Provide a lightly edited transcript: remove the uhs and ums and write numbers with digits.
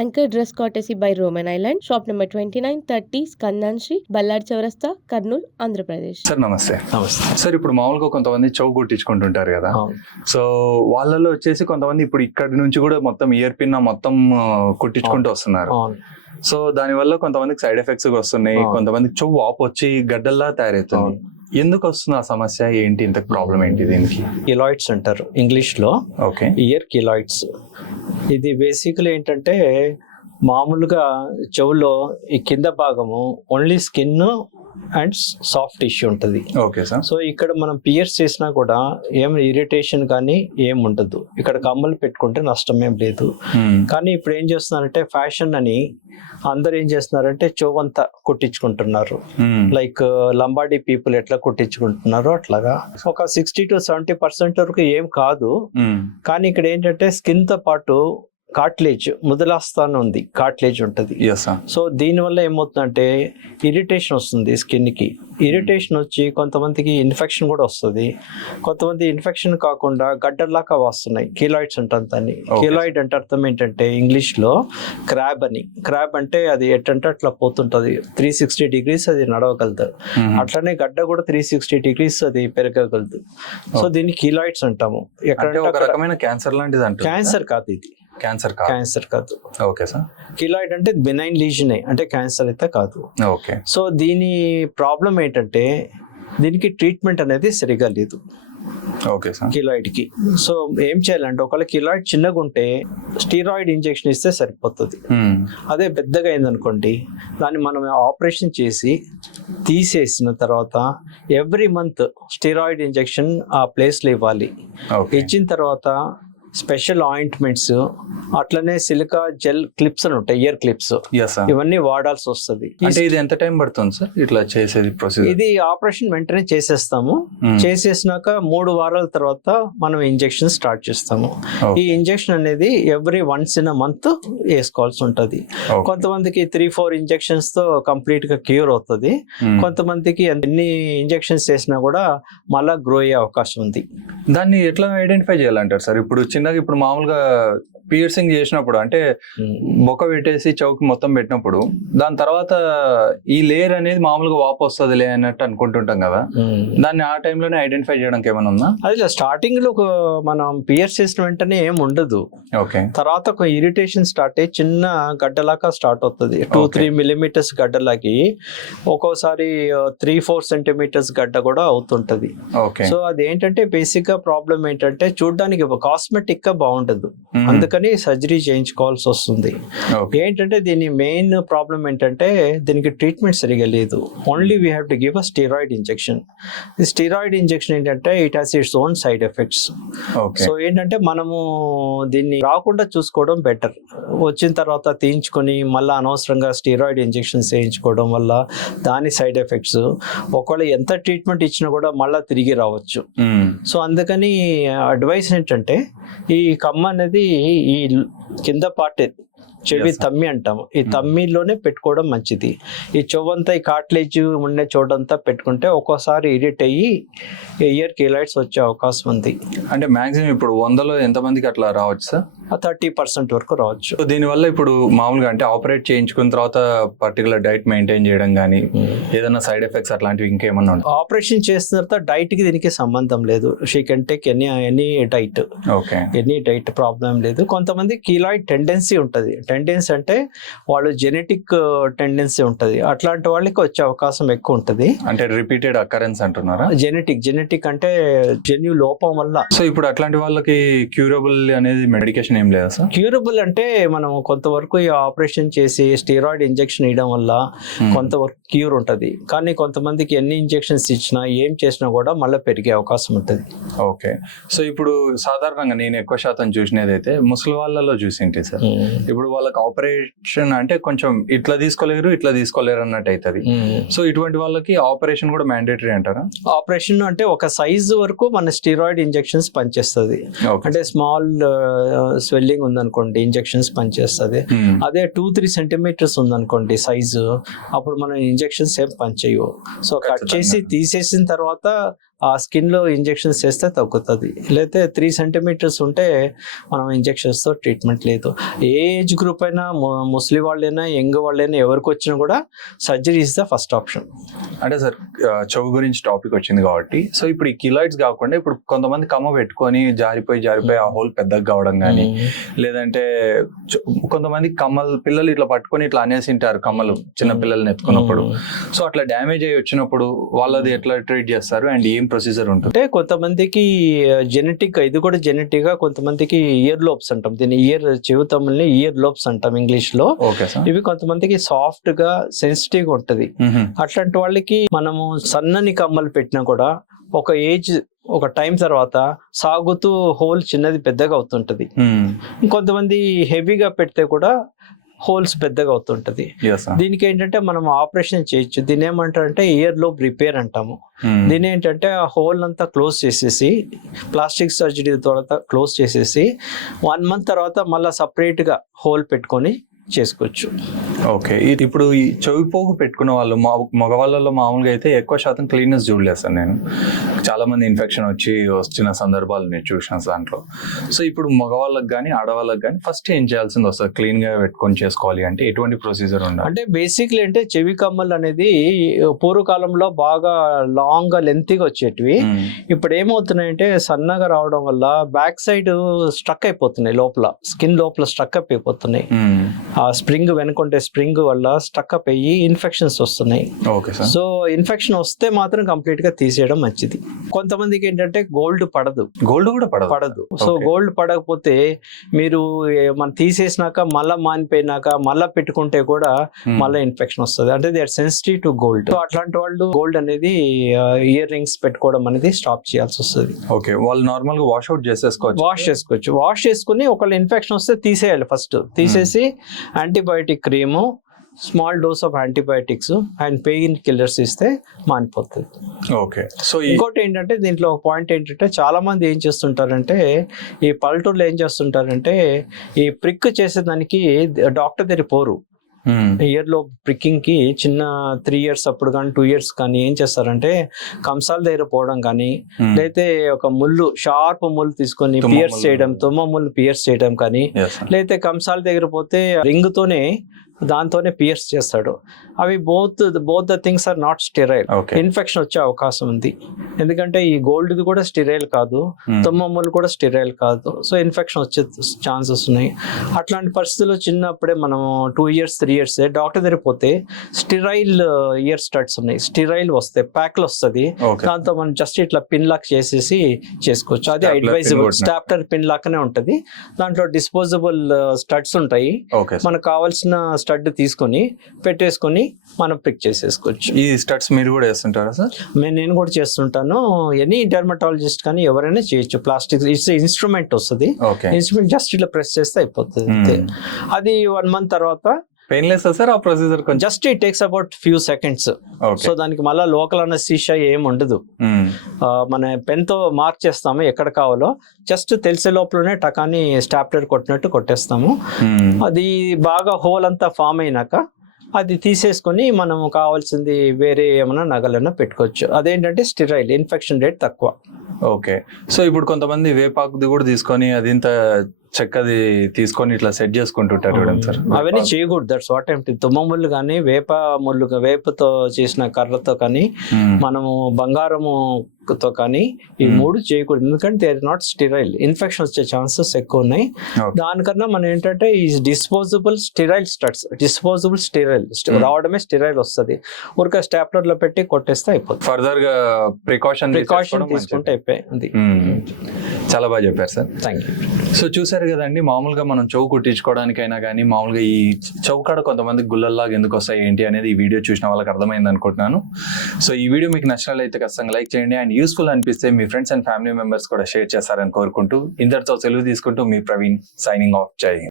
Anchor dress courtesy by Roman Island. Shop number 2930 Skandan Street, Ballard Chaurasta, Kurnool, Andhra Pradesh. Sir నమస్తే. నమస్తే. Sir ఇప్పుడు మామూలుగా కొంతమంది చెవు కుట్టించుకుంటుంటారు కదా, సో వాళ్ళలో వచ్చేసి కొంతమంది ఇప్పుడు ఇక్కడ నుంచి కూడా మొత్తం ఇయర్ పిన్ మొత్తం కుట్టించుకుంటూ వస్తున్నారు. సో దాని వల్ల కొంతమందికి సైడ్ ఎఫెక్ట్స్ వస్తున్నాయి, కొంతమందికి చెవు వాపు వచ్చి గడ్డల్లా తయారవుతుంది. ఎందుకు వస్తుంది ఆ సమస్య, ఏంటి ఇంత ప్రాబ్లం ఏంటి దీనికి? కిలాయిడ్స్ అంటారు ఇంగ్లీష్ లో. Okay, ear keloids. ఇది బేసికలీ ఏంటంటే మామూలుగా చెవులో ఈ కింద భాగము only skin and soft tissue ఉంటుంది. Okay sir. సో ఇక్కడ మనం పియర్స్ చేసినా కూడా ఏం ఇరిటేషన్ కానీ ఏం ఉండదు. ఇక్కడ కమ్మలు పెట్టుకుంటే నష్టం ఏం లేదు. కానీ ఇప్పుడు ఏం చేస్తున్నారంటే ఫ్యాషన్ అని అందరు ఏం చేస్తున్నారంటే చెవంతా కుట్టించుకుంటున్నారు. లైక్ లంబాడీ పీపుల్ ఎట్లా కుట్టించుకుంటున్నారో అట్లాగా ఒక 60 to 70% వరకు ఏం కాదు. కానీ ఇక్కడ ఏంటంటే స్కిన్ తో పాటు కార్టిలేజ్, ముదలాస్థానం ఉంది, కార్టిలేజ్ ఉంటుంది. సో దీనివల్ల ఏమవుతుందంటే ఇరిటేషన్ వస్తుంది స్కిన్ కి. ఇరిటేషన్ వచ్చి కొంతమందికి ఇన్ఫెక్షన్ కూడా వస్తుంది. కొంతమంది ఇన్ఫెక్షన్ కాకుండా గడ్డల్లాగా వస్తున్నాయి. కీలాయిడ్స్ అంటారు. కీలాయిడ్ అంటే అర్థం ఏంటంటే ఇంగ్లీష్ లో క్రాబ్ అని. క్రాబ్ అంటే అది ఎట్టంటే అట్లా పోతుంటది, 360 degrees అది నడవగలదు. అట్లనే గడ్డ కూడా 360 degrees అది పెరగగలదు. సో దీన్ని కీలాయిడ్స్ అంటాము. క్యాన్సర్ లాంటిది. క్యాన్సర్ కాదు ఇది, క్యాన్సర్ కాదు. Okay sir. కిలాయిడ్ అంటే బెనైన్ లీజన్, అంటే క్యాన్సర్ అయితే కాదు. ఓకే. సో దీని ప్రాబ్లం ఏంటంటే దీనికి ట్రీట్మెంట్ అనేది సరిగా లేదు. Okay sir. కిలాయిడ్ కి సో ఏం చేయాలంటే ఒకవేళ కిలాయిడ్ చిన్నగా ఉంటే స్టీరాయిడ్ ఇంజెక్షన్ ఇస్తే సరిపోతుంది. అదే పెద్దగా అయిందనుకోండి, దాన్ని మనం ఆపరేషన్ చేసి తీసేసిన తర్వాత ఎవ్రీ మంత్ స్టీరాయిడ్ ఇంజెక్షన్ ఆ ప్లేస్ లో ఇవ్వాలి. ఇచ్చిన తర్వాత స్పెషల్ ఆయింట్మెంట్స్, అట్లనే సిలికా జెల్ క్లిప్స్ అని ఉంటాయి, ఇయర్ క్లిప్స్, ఇవన్నీ వాడాల్సి వస్తుంది. అంటే ఇది ఎంత టైం పడుతుంది సార్ ఇట్లా చేసేది ప్రొసీజర్? ఇది ఆపరేషన్ వెంటనే చేసేస్తాము. చేసేసినాక 3 వారాల తర్వాత మనం ఇంజెక్షన్ స్టార్ట్ చేస్తాము. ఈ ఇంజెక్షన్ అనేది every once in a month వేసుకోవాల్సి ఉంటుంది. కొంతమందికి 3-4 ఇంజెక్షన్స్ తో కంప్లీట్ గా క్యూర్ అవుతుంది. కొంతమందికి ఎన్ని ఇంజెక్షన్స్ చేసినా కూడా మళ్ళా గ్రో అయ్యే అవకాశం ఉంది. దాన్ని ఎట్లా ఐడెంటిఫై చేయాలంటారు సార్? ఇప్పుడు మామూలుగా పియర్సింగ్ చేసినప్పుడు అంటే బొక్క పెట్టేసి చౌక్ మొత్తం పెట్టినప్పుడు దాని తర్వాత ఈ లేయర్ అనేది మామూలుగా వాపు వస్తుంది అన్నట్టు అనుకుంటుంటాం కదా, దాన్ని ఆ టైంలోనే ఐడెంటిఫై చేయడానికి ఏమైనా ఉందా? అది స్టార్టింగ్ లో మనం పియర్స్ చేసిన వెంటనే ఏం ఉండదు. ఓకే. తర్వాత ఒక ఇరిటేషన్ స్టార్ట్ అయ్యి చిన్న గడ్డలాగా స్టార్ట్ అవుతుంది. 2-3 millimeters గడ్డలాగి ఒక్కోసారి 3-4 centimeters గడ్డ కూడా అవుతుంటది. సో అది ఏంటంటే బేసిక్ గా ప్రాబ్లం ఏంటంటే చూడడానికి కాస్మెటిక్ గా బాగుండదు, అందుకని సర్జరీ చేయించుకోవాల్సి వస్తుంది. ఏంటంటే దీని మెయిన్ ప్రాబ్లం ఏంటంటే దీనికి ట్రీట్మెంట్ సరిగా లేదు. Only we have to give a steroid injection. ఈ స్టీరాయిడ్ ఇంజెక్షన్ ఏంటంటే it has its own side effects. So ఏంటంటే మనము దీన్ని రాకుండా చూసుకోవడం బెటర్. వచ్చిన తర్వాత తీయించుకొని మళ్ళీ అనవసరంగా స్టీరాయిడ్ ఇంజెక్షన్స్ వేయించుకోవడం వల్ల దాని సైడ్ ఎఫెక్ట్స్, ఒకవేళ ఎంత ట్రీట్మెంట్ ఇచ్చినా కూడా మళ్ళీ తిరిగి రావచ్చు. సో అందుకని అడ్వైస్ ఏంటంటే ఈ కమ్మ అనేది ఈ కింద పార్ట్ చెవి తమ్మి అంటాము, ఈ తమ్మిలోనే పెట్టుకోవడం మంచిది. ఈ చెవంతా ఈ కార్టిలేజ్ ఉండే చోటంతా పెట్టుకుంటే ఒక్కోసారి ఇరిట్ అయ్యి ఇయర్ కిలాయిడ్స్ వచ్చే అవకాశం ఉంది. అంటే మాక్సిమం ఇప్పుడు 100లో ఎంత మందికి అట్లా రావచ్చు సార్? 30% వరకు రావచ్చు. దీనివల్ల ఇప్పుడు మామూలుగా అంటే ఆపరేట్ చేయించుకున్న తర్వాత పర్టికులర్ డైట్ మెయింటైన్ చేయడం కానీ ఏదైనా సైడ్ ఎఫెక్ట్స్ అట్లాంటివి ఇంకేమన్నా ఉంటాయి? ఆపరేషన్ చేసిన తర్వాత డైట్ కి దీనికి సంబంధం లేదు. She can take any diet. Okay. Any diet problem లేదు. కొంతమంది కిలాయిడ్ టెండెన్సీ ఉంటుంది. టెండెన్సీ అంటే వాళ్ళు జెనెటిక్ టెండెన్సీ ఉంటుంది, అట్లాంటి వాళ్ళకి వచ్చే అవకాశం ఎక్కువ ఉంటుంది. అంటే రిపీటెడ్ అకరెన్స్ అంటున్నారా? జెనెటిక్ అంటే జన్యు లోపం వల్ల. సో ఇప్పుడు అట్లాంటి వాళ్ళకి క్యూరబుల్ అనేది మెడికేషన్ ఏం లేదా సార్? క్యూరబుల్ అంటే మనం కొంతవరకు ఈ ఆపరేషన్ చేసి స్టీరాయిడ్ ఇంజెక్షన్ ఇవ్వడం వల్ల కొంతవరకు క్యూర్ ఉంటుంది. కానీ కొంతమందికి ఎన్ని ఇంజెక్షన్స్ ఇచ్చినా ఏం చేసినా కూడా మళ్ళీ పెరిగే అవకాశం ఉంటుంది. ఓకే. సో ఇప్పుడు సాధారణంగా నేను ఎక్కువ శాతం చూసినది అయితే ముసలి వాళ్ళలో చూసింటే సార్, ఇప్పుడు వాళ్ళకి ఆపరేషన్ అంటే కొంచెం ఇట్లా తీసుకోలేరు అన్నట్టు అవుతుంది. సో ఇటువంటి వాళ్ళకి ఆపరేషన్ కూడా మ్యాండేటరీ అంటారా? ఆపరేషన్ అంటే ఒక సైజు వరకు మన స్టీరాయిడ్ ఇంజెక్షన్స్ పనిచేస్తుంది. అంటే స్మాల్ స్వెల్లింగ్ ఉందనుకోండి ఇంజెక్షన్స్ పనిచేస్తుంది. అదే 2-3 centimeters ఉందనుకోండి సైజు, అప్పుడు మనం ఇంజెక్షన్స్ ఏం పనిచేయవు. సో కట్ చేసి తీసేసిన తర్వాత ఆ స్కిన్ లో ఇంజెక్షన్స్ చేస్తే తగ్గుతుంది. లేకపోతే 3 సెంటీమీటర్స్ ఉంటే మనం ఇంజెక్షన్స్ తో ట్రీట్మెంట్ లేదు. ఏ ఏజ్ గ్రూప్ అయినా, ముసలి వాళ్ళైనా, యంగ్ వాళ్ళైనా, ఎవరికి వచ్చినా కూడా surgery is the first option. అంటే సార్ చెవు గురించి టాపిక్ వచ్చింది కాబట్టి, సో ఇప్పుడు ఈ కిలాయిడ్స్ కాకుండా ఇప్పుడు కొంతమంది కమ్మ పెట్టుకొని జారిపోయి ఆ హోల్ పెద్దగా కావడం కానీ, లేదంటే కొంతమంది పిల్లలు ఇట్లా పట్టుకొని ఇట్లా అనేసింటారు కమ్మలు చిన్న పిల్లల్ని ఎత్తుకున్నప్పుడు. సో అట్లా డ్యామేజ్ అయ్యి వచ్చినప్పుడు వాళ్ళది ఎట్లా ట్రీట్ చేస్తారు అండ్ ఏం ప్రొసీజర్ ఉంటుంది? అంటే కొంతమందికి జెనెటిక్, ఇది కూడా జెనెటిక్ గా, కొంతమందికి ఇయర్ లోబ్స్ అంటాం, దీన్ని చెవి తమ్ముల్ని ఇయర్ లోబ్స్ అంటాం ఇంగ్లీష్ లో. ఇవి కొంతమందికి సాఫ్ట్ గా, సెన్సిటివ్ గా ఉంటది. అట్లాంటి వాళ్ళకి మనము సన్నని కమ్మలు పెట్టినా కూడా ఒక ఏజ్, ఒక టైం తర్వాత సాగుతూ హోల్ చిన్నది పెద్దగా అవుతుంటది. కొంతమంది హెవీగా పెడితే కూడా హోల్స్ పెద్దగా అవుతుంటది. దీనికి ఏంటంటే మనం ఆపరేషన్ చేయొచ్చు. దీని ఏమంటారంటే ఇయర్ లోబ్ రిపేర్ అంటాము. దీని ఏంటంటే ఆ హోల్ అంతా క్లోజ్ చేసేసి, ప్లాస్టిక్ సర్జరీ తర్వాత క్లోజ్ చేసేసి 1 month తర్వాత మళ్ళీ సపరేట్ గా హోల్ పెట్టుకొని చేసుకోవచ్చు. ఓకే, ఇప్పుడు ఈ చెవిపోగు పెట్టుకున్న వాళ్ళు మగవాళ్ళలో మామూలుగా అయితే ఎక్కువ శాతం క్లీన్నెస్ చూడలేదు సార్. నేను చాలా మంది ఇన్ఫెక్షన్ వచ్చిన సందర్భాలు నేను చూసిన దాంట్లో. సో ఇప్పుడు మగవాళ్ళకి కానీ ఆడవాళ్ళకి కానీ ఫస్ట్ ఏం చేయాల్సింది వస్తుంది క్లీన్ గా పెట్టుకొని చేసుకోవాలి అంటే ఎటువంటి ప్రొసీజర్ ఉండాలి? అంటే బేసిక్లీ అంటే చెవి కమ్మలు అనేది పూర్వకాలంలో బాగా లాంగ్ గా లెంతీగా వచ్చేటివి. ఇప్పుడు ఏమవుతున్నాయంటే సన్నగా రావడం వల్ల బ్యాక్ సైడ్ స్ట్రక్ అయిపోతున్నాయి, లోపల స్కిన్ లోపల స్ట్రక్ అప్ అయిపోతున్నాయి. ఆ స్ప్రింగ్ వెనుకుంటే స్ప్రింగ్ వల్ల స్టక్ అప్ అయ్యి ఇన్ఫెక్షన్స్ వస్తున్నాయి. సో ఇన్ఫెక్షన్ వస్తే మాత్రం కంప్లీట్ గా తీసేయడం మంచిది. కొంతమందికి ఏంటంటే గోల్డ్ కూడా పడదు. సో గోల్డ్ పడకపోతే మీరు మనం తీసేసినాక మళ్ళా మానిపోయినాక మళ్ళా పెట్టుకుంటే కూడా మళ్ళీ ఇన్ఫెక్షన్ వస్తుంది. అంటే they are sensitive to gold. So అట్లాంటి వాళ్ళు గోల్డ్ అనేది ఇయర్ రింగ్స్ పెట్టుకోవడం అనేది స్టాప్ చేయాల్సి వస్తుంది. ఓకే, వాళ్ళు నార్మల్ గా వాష్ చేసుకోవచ్చు. వాష్ చేసుకుని ఒకవేళ ఇన్ఫెక్షన్ వస్తే తీసేయాలి. ఫస్ట్ తీసేసి antibiotic cream, small dose of antibiotics and pain killers ఇస్తే మానిపోతుంది. ఓకే, సో ఇంకోటి ఏంటంటే దీంట్లో ఒక పాయింట్ ఏంటంటే చాలా మంది ఏం చేస్తుంటారంటే, ఈ పల్లెటూరులో ఏం చేస్తుంటారంటే ఈ ప్రిక్ చేసేదానికి డాక్టర్ దగ్గర పోరు. ఇయర్ లో ప్రిక్కింగ్ కి చిన్న 3 years అప్పుడు కానీ 2 years కానీ ఏం చేస్తారంటే కంసాల దగ్గర పోవడం కానీ, లేకపోతే ఒక షార్ప్ ముళ్ళు తీసుకొని పియర్స్ చేయడం, తుమ్మ ముళ్ళు పియర్స్ చేయడం కానీ, లేకపోతే కంసాల దగ్గర పోతే రింగ్ తోనే దాంతోనే పియర్స్ చేస్తాడు. అవి both the things are not sterile. Infection వచ్చే అవకాశం ఉంది. ఎందుకంటే ఈ గోల్డ్ కూడా స్టెరైల్ కాదు, తుమ్మమ్మలు కూడా స్టెరైల్ కాదు. సో ఇన్ఫెక్షన్ వచ్చే ఛాన్సెస్ ఉన్నాయి. అట్లాంటి పరిస్థితుల్లో చిన్నప్పుడే మనం 2 years 3 years డాక్టర్ దగ్గర పోతే స్టెరైల్ ఇయర్ స్టడ్స్ ఉన్నాయి, స్టెరైల్ వస్తాయి, ప్యాక్లు వస్తుంది. దాంతో మనం జస్ట్ ఇట్లా పిన్ లాక్ చేసేసి చేసుకోవచ్చు. అది అడ్వైజబుల్. స్టాప్టర్ పిన్ లాక్నే ఉంటుంది. దాంట్లో డిస్పోజబుల్ స్టడ్స్ ఉంటాయి. మనకు కావాల్సిన స్టడ్ తీసుకొని పెట్టేసుకొని మనం పిక్ చేసేసుకోవచ్చు. ఈ స్టడ్స్ మీరు కూడా చేస్తుంటారా సార్? నేను కూడా చేస్తుంటాను. ఎనీ డెర్మటాలజిస్ట్ కానీ ఎవరైనా చేయొచ్చు. ప్లాస్టిక్ ఇన్స్ట్రుమెంట్ వస్తుంది, ఇన్స్ట్రుమెంట్ జస్ట్ ఇట్లా ప్రెస్ చేస్తే అయిపోతుంది. అది 1 month తర్వాత పెయిన్లెస్ సార్ ఆ procedure? Just it takes about few seconds. So దానికి మళ్ళీ లోకల్ అనస్థీషియా ఏం ఉండదు. మన పెన్ తో మార్క్ చేస్తాము ఎక్కడ కావాలో, జస్ట్ తెలిసే లోపలనే టకాని స్టాప్లర్ కొట్టినట్టు కొట్టేస్తాము. అది బాగా హోల్ అంతా ఫామ్ అయినాక అది తీసేసుకొని మనం కావాల్సింది వేరే ఏమైనా నగలన్నా పెట్టుకోవచ్చు. అదేంటంటే స్టెరైల్, ఇన్ఫెక్షన్ రేట్ తక్కువ. ఓకే, సో ఇప్పుడు కొంతమంది వేపాకుది కూడా తీసుకొని అది ఇంత చెక్కది తీసుకొని ఇట్లా సెట్ చేసుకుంటుంటారు చూడండి సార్. అవన్నీ చేయకూడదు. దట్స్ వాట్ ఐమ్ టింగ్. తుమ్మ ముళ్ళు కానీ వేపతో చేసిన కర్రతో కానీ మనము బంగారముతో కానీ ఈ 3 చేయకూడదు. ఎందుకంటే they are not sterile. Infection వచ్చే ఛాన్సెస్ ఎక్కువ ఉన్నాయి. దానికన్నా మనం ఏంటంటే ఈ డిస్పోజబుల్ స్టెరైల్ రావడమే స్టెరైల్ వస్తుంది. ఊరికే స్టాప్లర్ లో పెట్టి కొట్టేస్తే అయిపోతుంది. ఫర్దర్ గా ప్రికాషన్ తీసుకుంటే అయిపోయింది. చాలా బాగా చెప్పారు సార్, థ్యాంక్ యూ. సో చూసారు కదండి, మామూలుగా మనం చెవు కుట్టించుకోవడానికైనా కానీ మామూలుగా ఈ చౌకాడ కొంతమంది గుల్లల్లాగా ఎందుకు వస్తాయి ఏంటి అనేది ఈ వీడియో చూసిన వాళ్ళకి అర్థమైంది అనుకుంటున్నాను. సో ఈ వీడియో మీకు నచ్చినట్లయితే ఖచ్చితంగా లైక్ చేయండి అండ్ యూస్ఫుల్ అనిపిస్తే మీ ఫ్రెండ్స్ అండ్ ఫ్యామిలీ మెంబర్స్ కూడా షేర్ చేస్తారని కోరుకుంటూ ఇంతటితో సెలవు తీసుకుంటూ మీ ప్రవీణ్ సైనింగ్ ఆఫ్. జై హింద్.